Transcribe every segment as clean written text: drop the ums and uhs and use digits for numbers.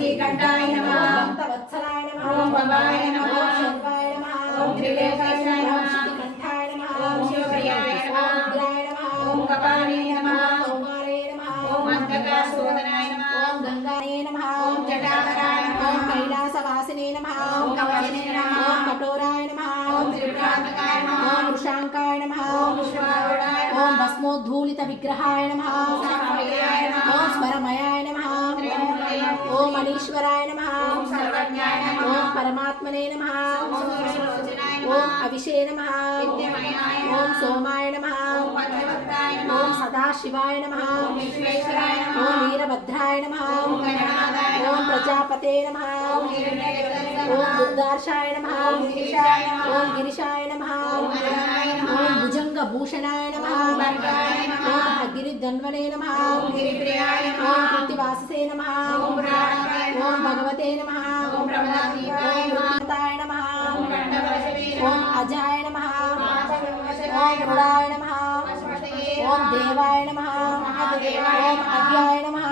श्रीकंठाय नमः ओम तवत्सलाय नमः ओम भवाय नमः ओम शर्वाय नमः ओम त्रिलोकाय नमः ओम श्रीकंठाय नमः ओम शिवप्रियाय नमः ओम रुद्राय नमः ओम कपाले नमः ओम कुमारे नमः ओम अंधकासुरनाय नमः ओम गंगाये नमः ओम जटाधराय नमः ओम कैलासवासिने नमः ओम कवचिने नमः ओम कठोराय नमः ओम त्रिपुरान्तकाय नमः ओम वृषांकाय नमः ओम विश्वारूढाय नमः ओम भस्मोद्धूलित विग्रहाय नमः ओम सर्वप्रियाय नमः ओम स्मरमयाय नमः ओम अनीश्वराय नमः ओम सर्वज्ञाय नमः ओम परमात्मने नमः ओम सूर्यलोचनाय नमः ओम अभिषे नमः विद्यमयाय नमः ओम सोमाय नमः ओम पंचवक्त्राय नमः ओम सदाशिवाय नमः ओम विश्वेश्वराय नमः ओम वीरभद्राय नमः ओम गणनाथाय नमः ओम प्रजापते नमः ओम हिरण्यगर्भाय ओम दुर्गार्षाय नमः ओम गिरिशाय नमः ओम गिरिशाय नमः ओम अरणाय नमः ओम भुजंगभूषणाय नमः ओम वर्गाय नमः ओम गिरिधन्वने नमः ओम गिरिप्रियाय नमः ओम कृत्तिवाससे नमः ओम पुराणाय नमः ओम भगवते नमः ओम प्रमदादीपाय नमः ओम कंठवशवे नमः ओम अजाय नमः ओम रुडाय नमः ओम देवाय नमः ओम अज्ञाय नमः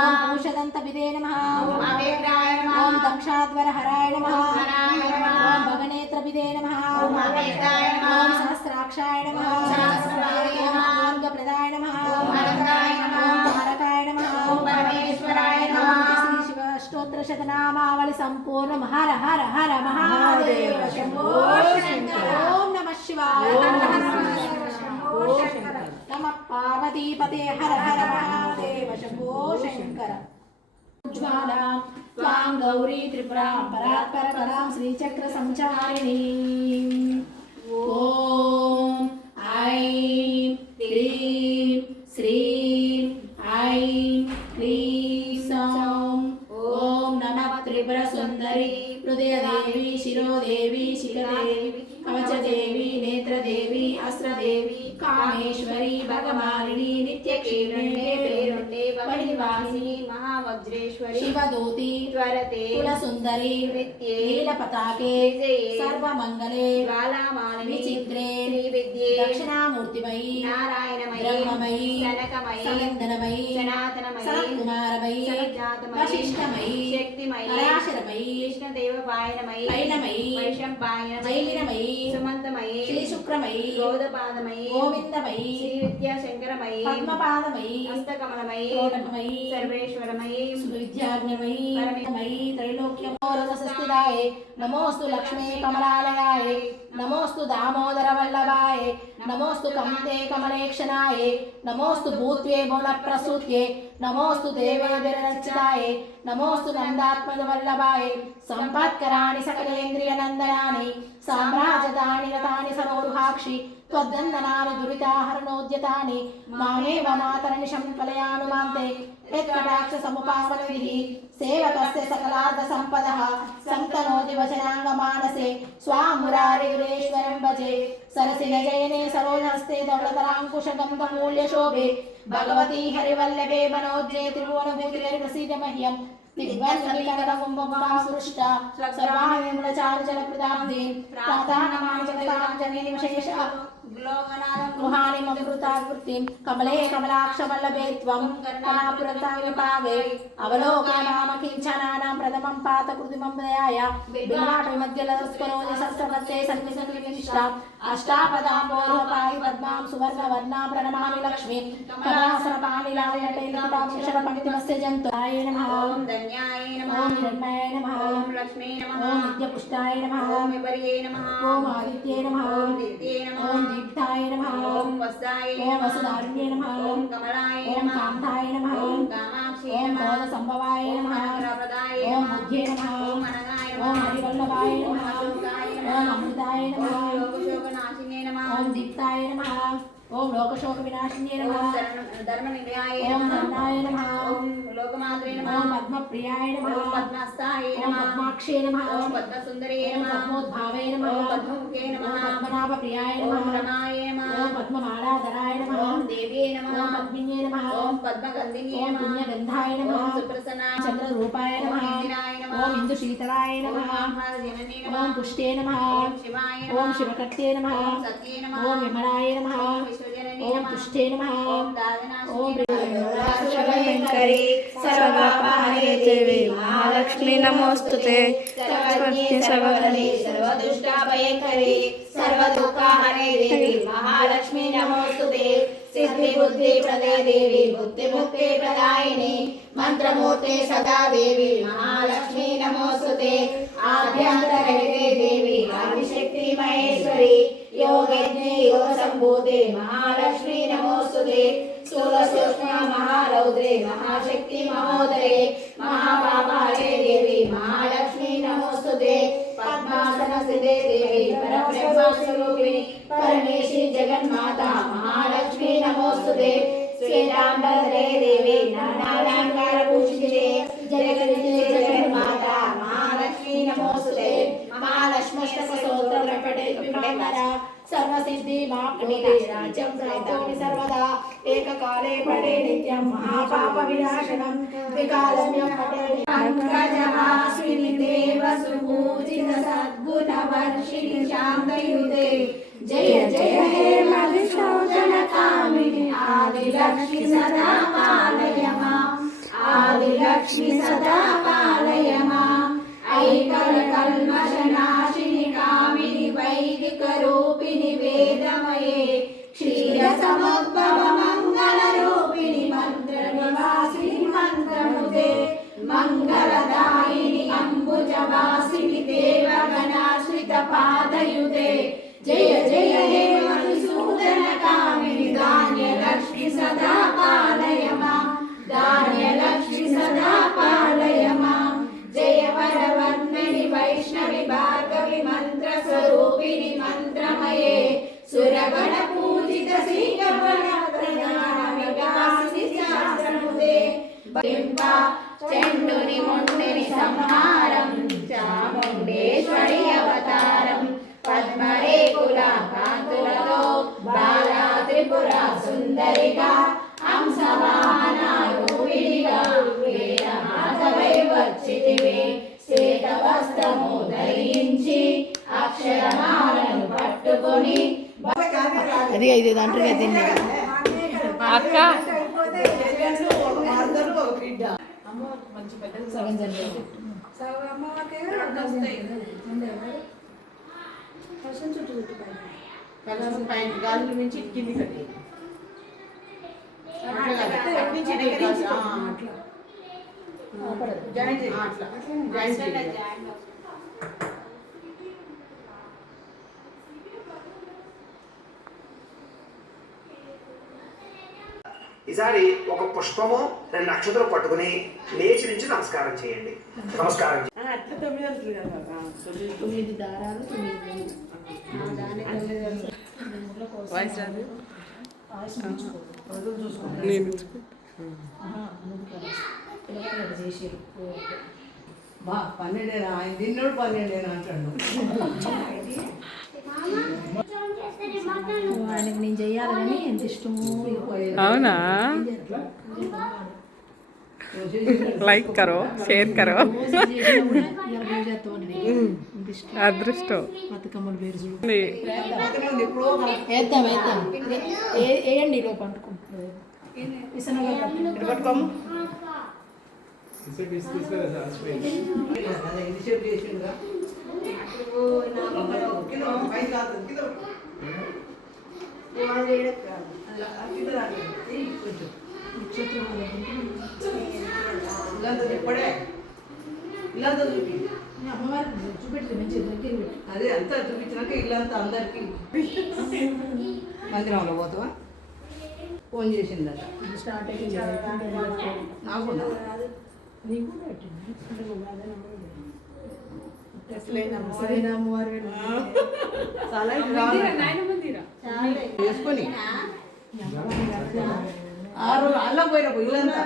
ओम पूषदन्तविदे नमः ओम अवेद्राय नमः ओम दक्षाध्वरहराय नमः ओम भगनेत्रविदे नमः ओम अवेद्राय नमः ओम सहस्राक्षाय नमः ओम मार्गप्रदाय नमः ओम अनंताय नमः ओम तारकाय नमः ओम परमेश्वराय नमः श्री शिव अष्टोत्तर शतनामावली संपूर्ण हर हर हर महादेव शंभो शंकर ओम नमः शिवाय नमः पार्वतीपते हर हर महादेव शंभो शंकर ज्वाला त्वां गौरी त्रिपुरां परात्परकरां श्रीचक्र संचारिणी ओम ऐं क्लीं श्रीं ऐं क्लीं सौं ओम नमः त्रिपुर सुंदरी हृदय देवी शिरो देवी शिखदेवी कवच देवी नेत्र देवी अस्त्र देवी कामेश्वरी भगमालिनी नित्य कीर्णे पेरुंडे परिवासिनी महावज्रेश्वरी शिवदूती त्वरते कुलसुंदरी नृत्ये नीलपताके सर्वमंगले ज्वालामालिनी विचित्रे श्रीविद्ये दक्षिणामूर्तिमयी नारायणमयी ब्रह्ममयी सनकमयी सनंदनमयी सनातनमयी सनत्कुमारमयी सनज्जातमयी वशिष्ठमयी शक्तिमयी पराशरमयी कृष्णदेवपायनमयी ऐनमयी वैशंपायनमयी जैमिनमयी सुमंतमयी श्री शुक्रमयी गौदपादमयी गोविंदमयी श्री विद्याशंकरमयी पद्मपादमयी हस्तकमलमयी तोटकमयी सर्वेश्वरमयी विद्याज्ञमयी परममयी त्रैलोक्यमोरसस्थिताय नमोस्तु लक्ष्मी कमलालयाय नमोस्तु दामोदर वल्लभाय नमोस्तु कमते कमलेक्षणाय नमोस्तु भूत्ये भुवनप्रसूत्ये नमोस्तु देवेन्द्ररचिताय नमोस्तु नंदात्मज वल्लभाय संपत्कराणि सकलेन्द्रियनन्दनानि साम्राजदानि रतानि सरोरुहाक्षि त्वद्दन्दनानि दुरिताहरणोद्यतानि मामेव नातरनिशं कलयानुमान्ते यत्कटाक्ष समुपावनविः सेवकस्य सकलार्थ सम्पदः संतनोति वचनाङ्गमानसे स्वां मुरारिगुरेश्वरं भजे सरसिजयने सरोजहस्ते धवलतराङ्कुशगन्धमूल्यशोभे भगवती हरिवल्लभे मनोज्ञे त्रिभुवनभूतिरप्रसीद मह्यं दिग्वन्सविकटकुम्भमासृष्टा सर्वाणिमूलचारुजलप्रदाब्धे प्रातानमानि जगताञ्जनेनि विशेष गृहाणि ममृतावृत्तिं कमले कमलाक्षवल्लभे त्वं कलापुरताविभागे अवलोकय माम किञ्चनानां प्रथमं पातकृतिमं दयाय बिल्वाटविमध्यलस्करोजसहस्रपत्ते सन्निसन्निविशिष्टा अष्टापदाम्बोधपाणि पद्मां सुवर्णवर्णां प्रणमामि लक्ष्मीं कमलासनपाणिलालयटे लिखिताक्षरपङ्क्तिमस्य जन्तुराय नमः ओम धन्याय नमः ओम हिरण्याय नमः ओम लक्ष्मी नमः ओम नित्यपुष्टाय नमः ओम विपर्ये नमः ओम आदित्ये नमः ओम दित्ये नमः ओम दीप्ताय नमः ओम वसुदाय ओम वसुधारिण्ये नमः ओम कमलाय ओम कान्ताय नमः ओम कामाक्षी ओम मोदसंभवाय नमः ओम बुद्धये नमः ओम अनगाय ओम हरिवल्लभाय नमः ओम अमृताय नमः ओम लोकशोकनाशिने नमः ओम दीप्ताय नमः ओम लोकशोक विनाशिन्ये नमः धर्मनिलयाय ओम धन्नाय नमः ओम लोकमात्रे नमः ओम पद्मप्रियाय नमः ओम पद्मस्ताय नमः ओम पद्माक्षे नमः ओम पद्मसुन्दरे नमः ओम पद्मोद्भावे नमः ओम पद्ममुखे नमः ओम पद्मनाभप्रियाय नमः ओम रमाय नमः ओम पद्ममालाधराय नमः ओम देव्ये नमः ओम पद्मिन्ये नमः ओम पद्मगन्धिन्ये नमः ओम पुण्यगन्धाय नमः ओम सुप्रसन्नाय चन्द्ररूपाय नमः ओम इन्दुशीतलाय नमः ओम पुष्टे नमः ओम शिवाय नमः ओम शिवकट्टे नमः ओम सत्ये नमः ओम विमलाय नमः ఓం పుష్టే నమః ఓం శుభంకరి సర్వపాపహరే దేవి మహాలక్ష్మి నమోస్తుతే సర్వజ్ఞ సర్వహరి సర్వదుష్టాభయంకరి సర్వదుఃఖహరే దేవి మహాలక్ష్మి నమోస్తుతే సిద్ధి బుద్ధి ప్రదే దేవి బుద్ధి ముక్తి ప్రదాయిని మంత్రమూర్తి సదా దేవి మహాలక్ష్మి నమోస్తుతే ఆభ్యంతరహితే దేవి ఆదిశక్తి మహేశ్వరి యోగజ్ఞే యోగ సంభూతే మహాలక్ష్మి నమోస్తుతే స్థూల సూక్ష్మ మహారౌద్రే మహాశక్తి మహోదరే మహాపాపహరే దేవి మహాలక్ష్మి నమోస్తుతే పద్మాసన స్థితే దేవి పరబ్రహ్మ స్వరూపిణి పరమేశ్వరి జగన్మాత మహాలక్ష్మి నమోస్తుతే శ్వేతాంబరే దేవి నానాలంకార భూషితే జగన్నిధి జగన్మాత మహాలక్ష్మి నమోస్తుతే మహాలక్ష్మీష్టక స్తోత్రం పఠేత సర్వసిద్ధి మాప్నోతి రాజ్యం ప్రాప్నోతి సర్వదా ఏకకాలే పఠే నిత్యం మహాపాప వినాశనం వికాలమ్యం పఠే పంకజహాస్మిని దేవ సుపూజిత సద్గుణ వర్షిణి శాంతయుతే జయ జయ హే మధుసూదన కామిని ఆదిలక్ష్మి సదా పాలయ మాం ఆదిలక్ష్మి సదా పాలయ మాం ఐకల కల్మషనాశిని కామిని వైదిక రూపిణి వేదమయే క్షీర సముద్భవ మంగళ రూపిణి మంత్ర నివాసిని మంత్రముదే మంగళదాయిని అంబుజవాసిని దేవగణాశ్రిత పాదయుతే జయ జయ హే మధుసూదన కామిని ధాన్యలక్ష్మి సదా పాలయ మాం ధాన్యలక్ష్మి సదా పాలయ మాం జయ వరవర్ణిని వైష్ణవి భార్గవి మంత్ర స్వరూపిణి మంత్రమయే సురగణ పూజిత శ్రీకవన ప్రధాన వికాసిని శాస్త్రముదే బింబ చండుని మొండిని సంహారం చాముండేశ్వరి అవతారం పద్మరేకుల కాంతులతో బాలా త్రిపుర సుందరిగా హంసవాహన రూపిణిగా వీరమాధవై వచ్చితివి శ్వేత వస్త్రము ధరించి అక్షరమాలను పట్టుకొని అది ఇది దాంట్లో తిండి అక్క గాలి నుంచి కింది కట్టి ఈసారి ఒక పుష్పము 2 నక్షత్రాలు పట్టుకుని లేచి నుంచి నమస్కారం చేయండి. నమస్కారం అట్లా 9 కదా 9 దారాలు 12 ఆయన తిన్నోడు 12 అంటాడు. ఆయనకి నేను చెయ్యాలి కానీ ఎంత ఇష్టమో అవునా లైక్ కరో షేర్ కరో అదృష్టం బతుకమ్మలు పేరు చూడు ఉంది. వేద్దాం వేద్దాం వేయండి లోపు అంటుకుంటుంది పట్టుకోము అమ్మవారికి చూపెట్టి మంచి దగ్గర అదే అంతా చూపించినాక ఇల్లంతా అందరికి మందిరంలో పోతావా ఫోన్ చేసిందట స్టార్ట్ అయితే నాకు నీకు అమ్మవారు చాలా వేసుకొని అల్లా పోయినప్పుడు ఇల్లంతా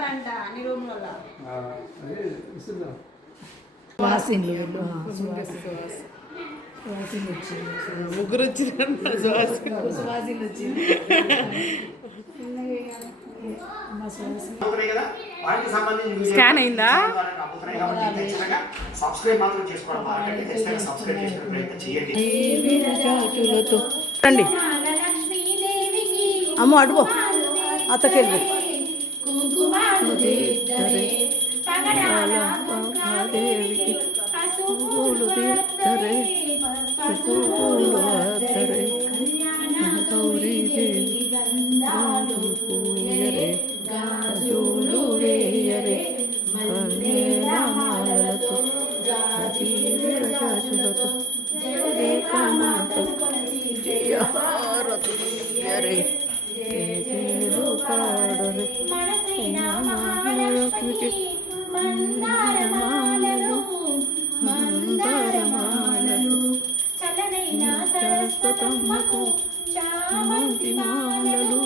వాసిన్లు ముగ్గురు వచ్చింది సువాసిన్లు వచ్చింది కదా వాటికి సంబంధించి స్కాన్ అయిందా? సబ్స్క్రైబ్ మాత్రం చేసుకోవడం మాకండి. ఖచ్చితంగా సబ్స్క్రైబ్ చేసుకునే ప్రయత్నం చేయండి. రండి అమ్మ అడుగు అత్తకెళ్ళి దేవికి పూలు తీర్చరే పూలు అద్దరే గౌరీ దేవి గాజు పూయరే గాజులు వేయరే కన్యమాలతో విరజాజులతో జయహారతులే జయలు పాడరే మహాలక్ష్మికి మందారమాలలు మందారమాలలు సరస్వతమ్మకు చామంతి మాలలు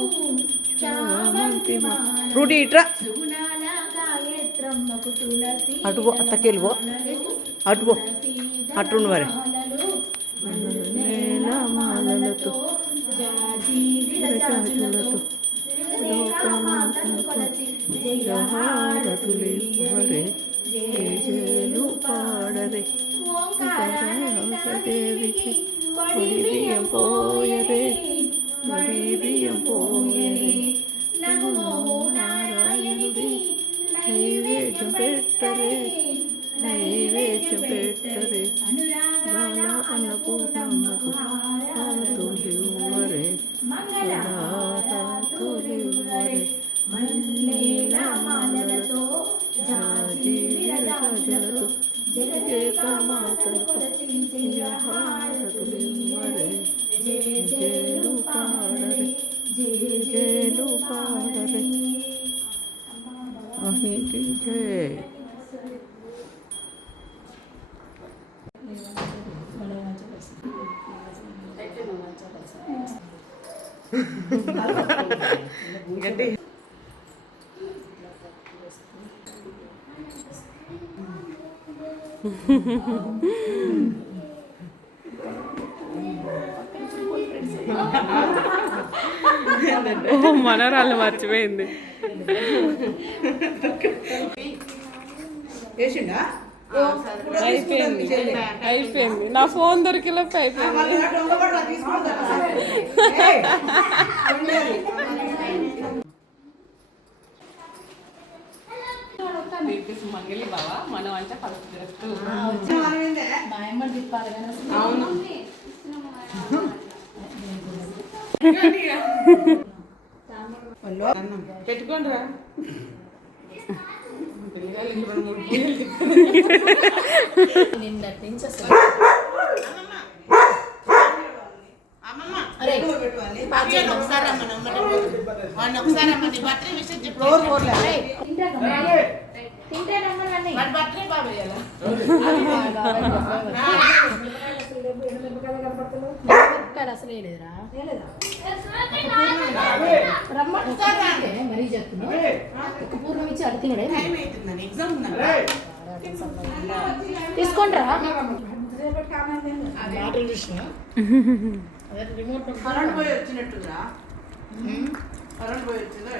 చామంతి మాలలు రూటి ఇట్రా అటుగో అత్తకెళ్ళిపో అటుగో అట్టుండు మరి మాలలతో విరజాజులతో జయహారతులివ్వరే జయలు పాడరే దేవికి వడి బియ్యం పోయరే వడి బియ్యం పోయరే నమో నారాయణుడి నైవేద్యం పెట్టరే నైవేద్యం పెట్టరే బాల అన్నపూర్ణమ్మకు హారతులివ్వరే హారతులివ్వరే మల్లెలమాలలతో జాజీలతో జగదేకమాతకు హారతులివ్వరే జయలు పాడరే జయలు పాడరే అహికి జయ గట్టి ఓ మనరాళ్ళు మర్చిపోయింది. వేసిండా అయిపోయింది నా ఫోన్ దొరికేలోపు అయిపోయింది. మంగళి బావా మనం అంటే అవును పెట్టుకోండి రా మరీ చెప్తున్నా పూర్వం ఇచ్చి అడుగుతున్నాడే తీసుకోండి రా కరెంట్ పోయి వచ్చినట్టుగా కరెంట్ పోయి వచ్చిందా